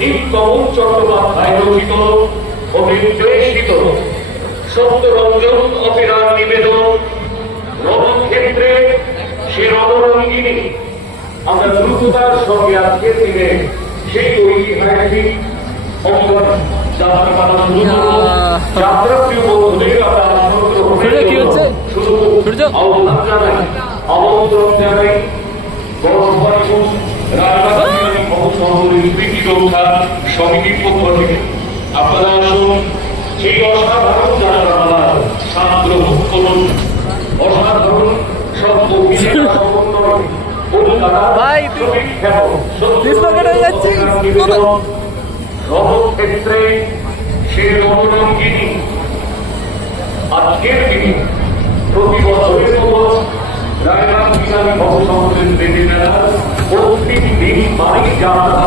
নীলকমল চট্টোপাধ্যায় রচিত ও নির্দেশিত সত্যরঞ্জন অপেরার নিবেদন রণক্ষেত্রে সে রণরঙ্গিনী। আমরা দ্রুততার সঙ্গে আজকের দিনে সেই ঐতিহাসিক অঙ্গন যাত্রা পালন যাত্রা প্রিয় বন্ধুদের আমরা শুধু আহ্বান জানাই, আমন্ত্রণ জানাই সমিতির পক্ষ থেকে। আপনারা আসুন সেই অসাধারণ যাত্রাপালার ছাত্র করুন, অসাধারণ সব রণক্ষেত্রে সে রণরঙ্গিনী। আজকের দিনে প্রতি বছরের মতো রায়গঞ্জ ভবসংসদের প্রত্যেক দিন বাড়ি যাত্রা